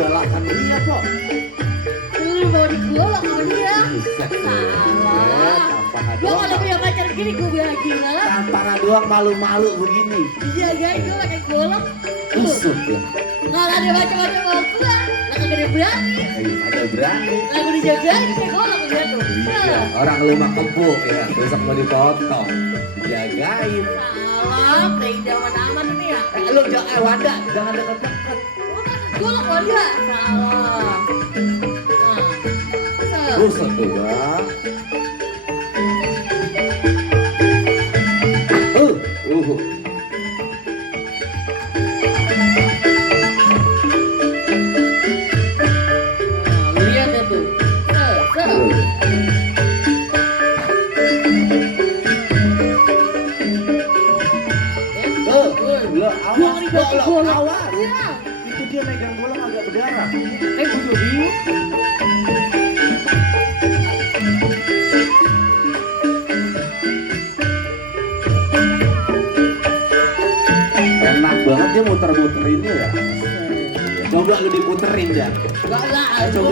Galakan dia kok. Lu bawa digolok sama dia. Salah. Gua kalau punya pacar gini gue bilang gila. Tampangnya doang malu-malu begini. Dijagain gue pakai golok. Usut ya. Kalau ada macam-macam mau gua, lah kagak ada berani. Ada berani. Lah gue dijagain kayak golok dia tuh. Iya, orang lu mah kebuk ya, besok mau dipotong. Dijagain. Salah, kayak idaman aman ini ya. Lu Wanda, jangan deket-deket. Golok Wanda. Salah. Nah. Usut tuh bang. Uh. Nah, lihat deh tuh. Awas. Itu dia megang bola agak berdarah. Gue juga bingung. Enak banget dia muter-muterin ya. Coba lu diputerin dah. Enggak lah. Coba